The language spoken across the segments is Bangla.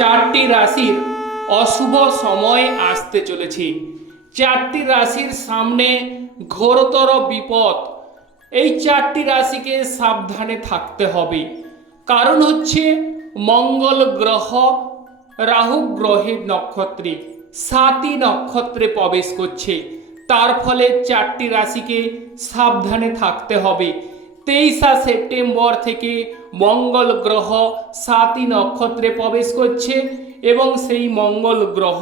চারটি রাশির অশুভ সময় আসতে চলেছে। চারটি রাশির সামনে ঘোরতর বিপদ। এই চারটি রাশিকে সাবধানে থাকতে হবে। কারণ হচ্ছে মঙ্গল গ্রহ, রাহু গ্রহের নক্ষত্রে, সাতই নক্ষত্রে প্রবেশ করছে। তার ফলে চারটি রাশিকে সাবধানে থাকতে হবে। তেইশা সেপ্টেম্বর থেকে মঙ্গল গ্রহ সাতই নক্ষত্রে প্রবেশ করছে এবং সেই মঙ্গল গ্রহ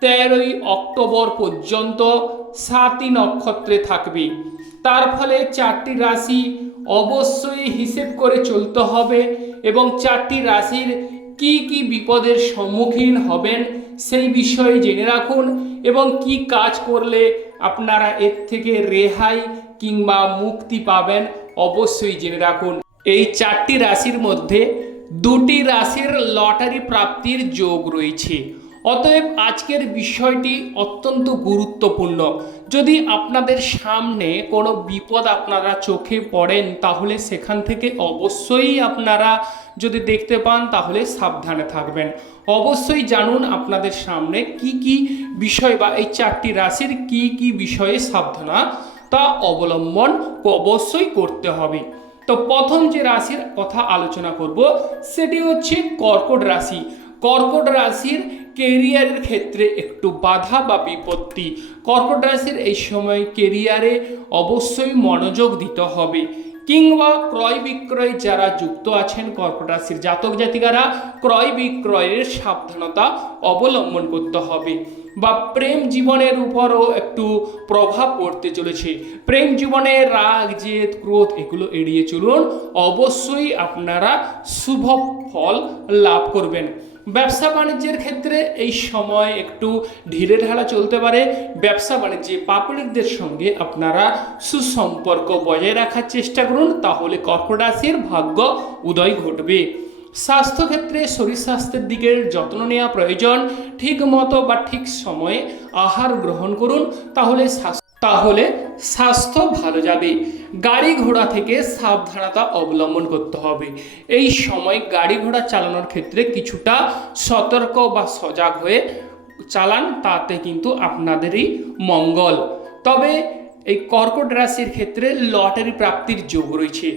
তেরোই অক্টোবর পর্যন্ত সাতই নক্ষত্রে থাকবে। তার ফলে চারটি রাশি অবশ্যই হিসেব করে চলতে হবে এবং চারটি রাশির কি কি বিপদের সম্মুখীন হবেন সেই বিষয়ে জেনে রাখুন এবং কি কাজ করলে আপনারা এর থেকে রেহাই কিংবা মুক্তি পাবেন অবশ্যই জেনে রাখুন, এই চারটি রাশির মধ্যে দুটি রাশির লটারি প্রাপ্তির যোগ রয়েছে। অতএব আজকের বিষয়টি অত্যন্ত গুরুত্বপূর্ণ। যদি আপনাদের সামনে কোনো বিপদ আপনারা চোখে পড়েন, তাহলে সেখান থেকে অবশ্যই আপনারা যদি দেখতে পান, তাহলে সাবধানে থাকবেন। অবশ্যই জানুন আপনাদের সামনে কি কি বিষয় বা এই চারটি রাশির কি কি বিষয়ে সাবধানতা অবলম্বন অবশ্যই করতে হবে। তো প্রথম যে রাশির কথা আলোচনা করব, সেটি হচ্ছে কর্কট রাশি। কর্কট রাশির কেরিয়ারের ক্ষেত্রে একটু বাধা বা বিপত্তি। কর্কট রাশির এই সময় কেরিয়ারে অবশ্যই মনোযোগ দিতে হবে। কিংবা ক্রয় বিক্রয় যারা যুক্ত আছেন কর্কট জাতক জাতিকারা, ক্রয় বিক্রয়ের সাবধানতা অবলম্বন করতে হবে। বা প্রেম জীবনের উপরও একটু প্রভাব পড়তে চলেছে। প্রেম জীবনে রাগ, জেদ, ক্রোধ এগুলো এড়িয়ে চলুন। অবশ্যই আপনারা শুভ ফল লাভ করবেন। ব্যবসা বাণিজ্যের ক্ষেত্রে এই সময় একটু ঢিলে ঢালা চলতে পারে। ব্যবসা বাণিজ্যে পাবলিকদের সঙ্গে আপনারা সুসম্পর্ক বজায় রাখার চেষ্টা করুন, তাহলে কর্কট ভাগ্য উদয় ঘটবে। স্বাস্থ্যক্ষেত্রে শরীর স্বাস্থ্যের দিকে যত্ন নেওয়া প্রয়োজন। ঠিক মতো বা ঠিক সময়ে আহার গ্রহণ করুন, তাহলে স্বাস্থ্য তাহলে স্বাস্থ্য ভালো যাবে। গাড়ি ঘোড়া থেকে সাবধানতা অবলম্বন করতে হবে। এই সময় গাড়ি ঘোড়া চালানোর ক্ষেত্রে কিছুটা সতর্ক বা সজাগ হয়ে চালান, তাতে কিন্তু আপনাদেরই মঙ্গল। তবে এই কর্কট রাশির ক্ষেত্রে লটারি প্রাপ্তির যোগ রয়েছে।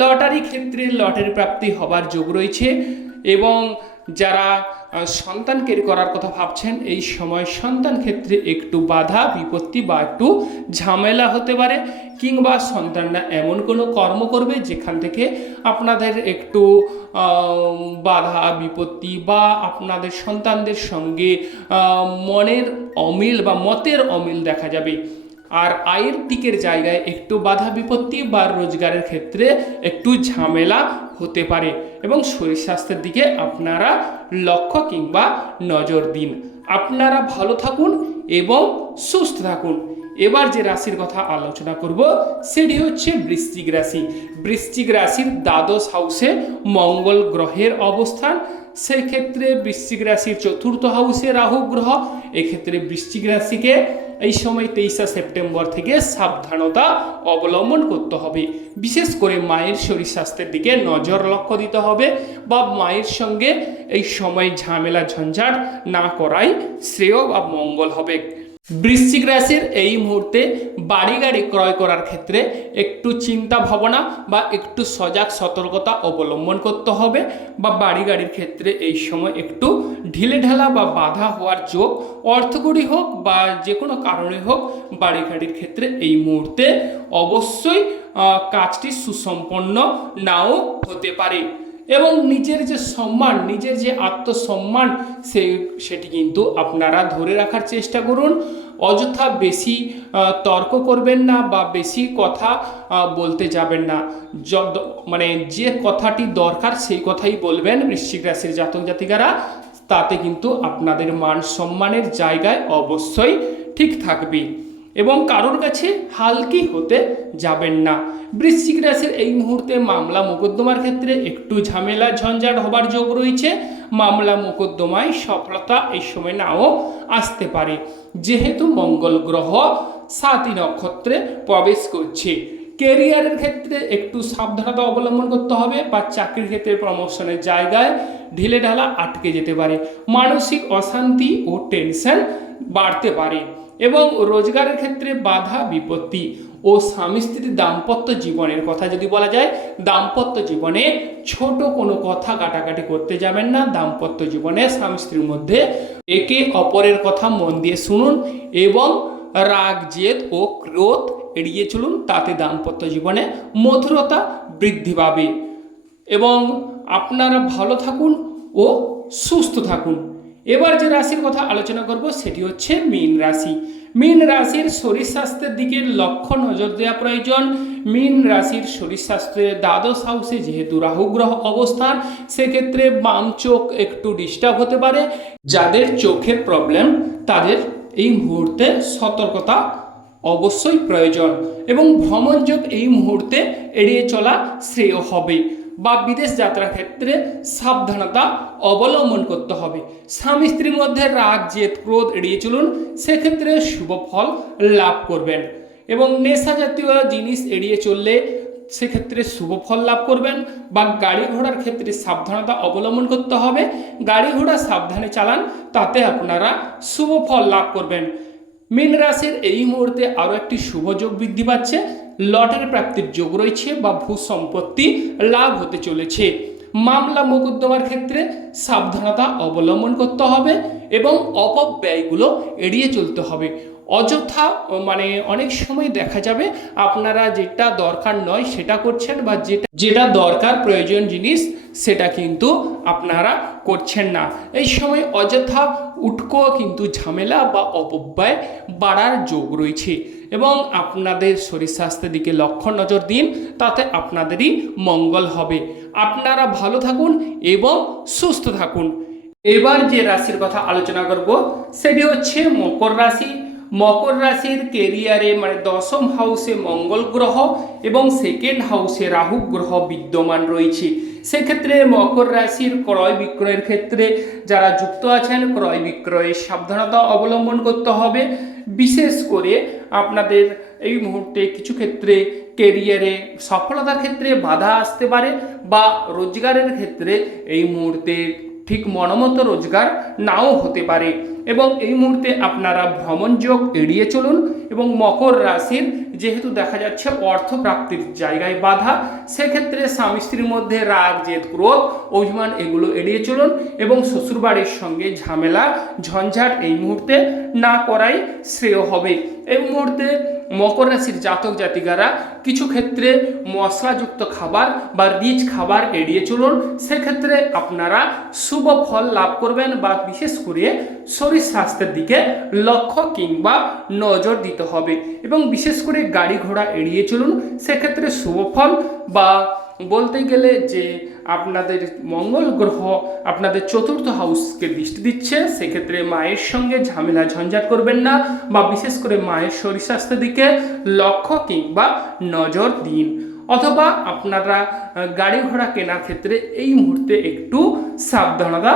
লটারি ক্ষেত্রে লটারি প্রাপ্তি হবার যোগ রয়েছে এবং যারা সন্তান কেরি করার কথা ভাবছেন, এই সময় সন্তান ক্ষেত্রে একটু বাধা, বিপত্তি বা একটু ঝামেলা হতে পারে, কিংবা সন্তানরা এমন কোনো কর্ম করবে যেখান থেকে আপনাদের একটু বাধা, বিপত্তি বা আপনাদের সন্তানদের সঙ্গে মনের অমিল বা মতের অমিল দেখা যাবে। আর আয়ের দিকের জায়গায় একটু বাধা, বিপত্তি বা রোজগারের ক্ষেত্রে একটু ঝামেলা হতে পারে এবং শরীর স্বাস্থ্যের দিকে আপনারা লক্ষ্য কিংবা নজর দিন। আপনারা ভালো থাকুন এবং সুস্থ থাকুন। এবার যে রাশির কথা আলোচনা করব, সেটি হচ্ছে বৃশ্চিক রাশি। বৃশ্চিক রাশির দ্বাদশ হাউসে মঙ্গল গ্রহের অবস্থান। সেক্ষেত্রে বৃশ্চিক রাশির চতুর্থ হাউসে রাহু গ্রহ। এক্ষেত্রে বৃশ্চিক রাশিকে এই সময় তেইশা সেপ্টেম্বর থেকে সাবধানতা অবলম্বন করতে হবে। বিশেষ করে মায়ের শরীর স্বাস্থ্যের দিকে নজর লক্ষ্য দিতে হবে বা মায়ের সঙ্গে এই সময় ঝামেলা ঝঞ্ঝাট না করাই শ্রেয় বা মঙ্গল হবে। বৃশ্চিক রাশির এই মুহূর্তে বাড়ি গাড়ি ক্রয় করার ক্ষেত্রে একটু চিন্তা ভাবনা বা একটু সজাগ সতর্কতা অবলম্বন করতে হবে বা বাড়ি গাড়ির ক্ষেত্রে এই সময় একটু ঢিলে ঢালা বা বাধা হওয়ার যোগ অর্থকরী হোক বা যে কোনো কারণে হোক বাড়ি গাড়ির ক্ষেত্রে এই মুহূর্তে অবশ্যই কাজটি সুসম্পন্ন নাও হতে পারে। এবং নিজের যে সম্মান, নিজের যে আত্মসম্মান, সে, সেটি কিন্তু আপনারা ধরে রাখার চেষ্টা করুন। অযথা বেশি তর্ক করবেন না বা বেশি কথা বলতে যাবেন না। মানে যে কথাটি দরকার, সেই কথাই বলবেন বৃশ্চিক রাশির জাতক জাতিকারা। তাতে কিন্তু আপনাদের মান সম্মানের জায়গায় অবশ্যই ঠিক থাকবে। এবং কারোর কাছে হালকি হতে যাবেন না। বৃশ্চিক রাশির এই মুহূর্তে মামলা মোকদ্দমার ক্ষেত্রে একটু ঝামেলা, ঝঞ্ঝাট হবার যোগ রয়েছে। মামলা মোকদ্দমায় সফলতা এই সময় নাও আসতে পারে। যেহেতু মঙ্গল গ্রহ সাতই নক্ষত্রে প্রবেশ করছে। কেরিয়ারের ক্ষেত্রে একটু সাবধানতা অবলম্বন করতে হবে বা চাকরির ক্ষেত্রে প্রমোশনের জায়গায় ঢিলে ঢালা আটকে যেতে পারে। মানসিক অশান্তি ও টেনশন বাড়তে পারে। এবং রোজগারের ক্ষেত্রে বাধা, বিপত্তি ও স্বামী স্ত্রীর দাম্পত্য জীবনের কথা যদি বলা যায়, দাম্পত্য জীবনে ছোট কোনো কথা কাটাকাটি করতে যাবেন না। দাম্পত্য জীবনে স্বামী স্ত্রীর মধ্যে একে অপরের কথা মন দিয়ে শুনুন এবং রাগ, জেদ ও ক্রোধ এড়িয়ে চলুন। তাতে দাম্পত্য জীবনে মধুরতা বৃদ্ধি পাবে এবং আপনারা ভালো থাকুন ও সুস্থ থাকুন। এবার যে রাশির কথা আলোচনা করব, সেটি হচ্ছে মীন রাশি। মীন রাশির শরীর স্বাস্থ্যের দিকে লক্ষ্য নজর দেওয়া প্রয়োজন। মীন রাশির শরীর স্বাস্থ্যের দ্বাদশ হাউসে যেহেতু রাহু গ্রহ অবস্থান, সেক্ষেত্রে বাম চোখ একটু ডিস্টার্ব হতে পারে। যাদের চোখের প্রবলেম তাদের এই মুহূর্তে সতর্কতা অবশ্যই প্রয়োজন এবং ভ্রমণযোগ এই মুহূর্তে এড়িয়ে চলা শ্রেয় হবে। বা বিদেশ যাত্রার ক্ষেত্রে সাবধানতা অবলম্বন করতে হবে। স্বামী স্ত্রীর মধ্যে রাগ, জেদ, ক্রোধ এড়িয়ে চলুন, সেক্ষেত্রে শুভ ফল লাভ করবেন। এবং নেশা জাতীয় জিনিস এড়িয়ে চললে সেক্ষেত্রে শুভ ফল লাভ করবেন বা গাড়ি ঘোড়ার ক্ষেত্রে সাবধানতা অবলম্বন করতে হবে। গাড়ি ঘোড়া সাবধানে চালান, তাতে আপনারা শুভ ফল লাভ করবেন। মীন রাশির এই মুহূর্তে আরও একটি শুভ যোগ বৃদ্ধি পাচ্ছে। লটারি প্রাপ্তির যোগ রয়েছে বা ভূ সম্পত্তি লাভ হতে চলেছে। মামলা মোকদ্দমার ক্ষেত্রে সাবধানতা অবলম্বন করতে হবে এবং অপব্যয়গুলো এড়িয়ে চলতে হবে। অযথা মানে অনেক সময় দেখা যাবে আপনারা যেটা দরকার নয় সেটা করছেন বা যেটা যেটা দরকার প্রয়োজন জিনিস সেটা কিন্তু আপনারা করছেন না। এই সময় অযথা উটকো কিন্তু ঝামেলা বা অপব্যয় বাড়ার যোগ রয়েছে। এবং আপনাদের শরীর স্বাস্থ্যের দিকে লক্ষ্য নজর দিন, তাতে আপনাদেরই মঙ্গল হবে। আপনারা ভালো থাকুন এবং সুস্থ থাকুন। এবার যে রাশির কথা আলোচনা করব, সেটি হচ্ছে মকর রাশি। মকর রাশির কেরিয়ারে মানে দশম হাউসে মঙ্গল গ্রহ এবং সেকেন্ড হাউসে রাহু গ্রহ বিদ্যমান রয়েছে। সেক্ষেত্রে মকর রাশির ক্রয় বিক্রয়ের ক্ষেত্রে যারা যুক্ত আছেন, ক্রয় বিক্রয়ে সাবধানতা অবলম্বন করতে হবে। বিশেষ করে আপনাদের এই মুহূর্তে কিছু ক্ষেত্রে কেরিয়ারে সফলতার ক্ষেত্রে বাধা আসতে পারে বা রোজগারের ক্ষেত্রে এই মুহূর্তে ঠিক মনমতো রোজগার নাও হতে পারে। এবং এই মুহূর্তে আপনারা ভ্রমণ যোগ এড়িয়ে চলুন এবং মকর রাশির যেহেতু দেখা যাচ্ছে অর্থ প্রাপ্তির জায়গায় বাধা, সেক্ষেত্রে স্বামী স্ত্রীর মধ্যে রাগ, জেদ, ক্রোধ, অভিমান এগুলো এড়িয়ে চলুন এবং শ্বশুরবাড়ির সঙ্গে ঝামেলা, ঝঞ্ঝাট এই মুহূর্তে না করাই শ্রেয় হবে। এই মুহূর্তে মকর রাশির জাতক জাতিকারা কিছু ক্ষেত্রে মশলাযুক্ত খাবার বা রিচ খাবার এড়িয়ে চলুন। সেক্ষেত্রে আপনারা শুভ ফল লাভ করবেন বা বিশেষ করে শরীর স্বাস্থ্যের দিকে লক্ষ্য কিংবা নজর দিতে হবে এবং বিশেষ করে গাড়ি ঘোড়া এড়িয়ে চলুন। সেক্ষেত্রে শুভ ফল বা বলতে গেলে যে আপনাদের মঙ্গল গ্রহ আপনাদের চতুর্থ হাউসকে দৃষ্টি দিচ্ছে, সেক্ষেত্রে মায়ের সঙ্গে ঝামেলা ঝঞ্ঝাট করবেন না বা বিশেষ করে মায়ের শরীর স্বাস্থ্যের দিকে লক্ষ্য কিংবা নজর দিন। অথবা আপনারা গাড়ি ঘোড়া কেনার ক্ষেত্রে এই মুহূর্তে একটু সাবধানতা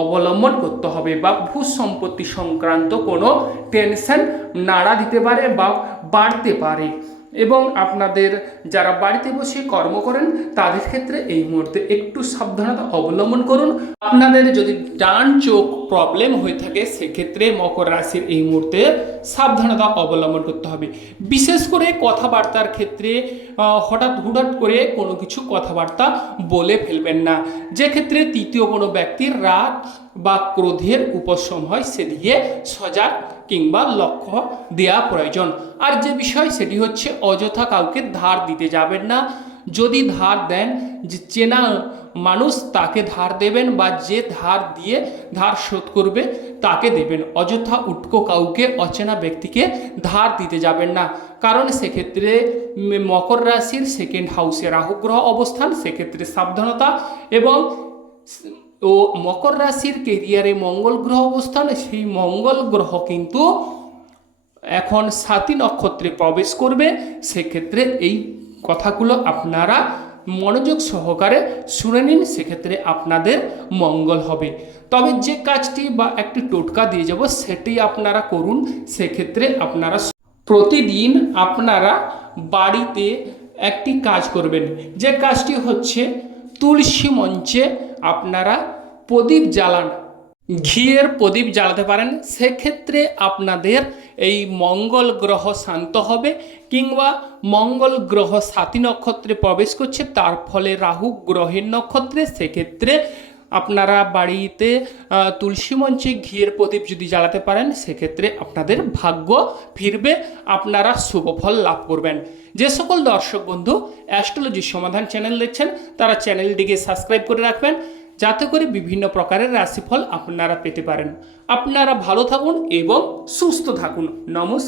অবলম্বন করতে হবে বা ভূ সম্পত্তি সংক্রান্ত কোনো টেনশন নাড়া দিতে পারে বা বাড়তে পারে। এবং আপনাদের যারা বাড়িতে বসে কর্ম করেন, তাদের ক্ষেত্রে এই মুহূর্তে একটু সাবধানতা অবলম্বন করুন। আপনাদের যদি ডান চোখ প্রবলেম হয়ে থাকে, সেক্ষেত্রে মকর রাশির এই মুহূর্তে সাবধানতা অবলম্বন করতে হবে। বিশেষ করে কথাবার্তার ক্ষেত্রে হঠাৎ হুঠাৎ করে কোনো কিছু কথাবার্তা বলে ফেলবেন না। যে ক্ষেত্রে তৃতীয় কোনো ব্যক্তির রাগ বা ক্রোধের উপশম হয় সেদিকে সজাগ কিংবা লক্ষ্য দেওয়া প্রয়োজন। আর যে বিষয়, সেটি হচ্ছে অযথা কাউকে ধার দিতে যাবেন না। যদি ধার দেন, যে চেনা মানুষ তাকে ধার দেবেন বা যে ধার দিয়ে ধার শোধ করবে, তাকে দেবেন। অযথা উটকো কাউকে, অচেনা ব্যক্তিকে ধার দিতে যাবেন না। কারণ সেক্ষেত্রে মকর রাশির সেকেন্ড হাউসে রাহু গ্রহ অবস্থান, সেক্ষেত্রে সাবধানতা এবং ও মকর রাশির কেরিয়ারে মঙ্গল গ্রহ অবস্থান, সেই মঙ্গল গ্রহ কিন্তু এখন সাতী নক্ষত্রে প্রবেশ করবে। সেক্ষেত্রে এই কথাগুলো আপনারা মনোযোগ সহকারে শুনে নিন, সেক্ষেত্রে আপনাদের মঙ্গল হবে। তবে যে কাজটি বা একটি টোটকা দিয়ে যাব, সেটি আপনারা করুন। সেক্ষেত্রে আপনারা প্রতিদিন আপনারা বাড়িতে একটি কাজ করবেন। যে কাজটি হচ্ছে তুলসী মঞ্চে আপনারা প্রদীপ জ্বালান। ঘিয়ের প্রদীপ জ্বালাতে পারেন। সেক্ষেত্রে আপনাদের এই মঙ্গল গ্রহ শান্ত হবে কিংবা মঙ্গল গ্রহ সাতী নক্ষত্রে প্রবেশ করছে, তার ফলে রাহু গ্রহের নক্ষত্রে। সেক্ষেত্রে আপনারা বাড়িতে তুলসী মঞ্চে ঘিয়ের প্রদীপ যদি জ্বালাতে পারেন, সেক্ষেত্রে আপনাদের ভাগ্য ফিরবে, আপনারা শুভ ফল লাভ করবেন। যে সকল দর্শক বন্ধু, অ্যাস্ট্রোলজি সমাধান চ্যানেল দেখছেন, তারা চ্যানেলটিকে সাবস্ক্রাইব করে রাখবেন। যাতে করে বিভিন্ন প্রকারের রাশিফল আপনারা পেতে পারেন। আপনারা ভালো থাকুন এবং সুস্থ থাকুন। নমস্কার।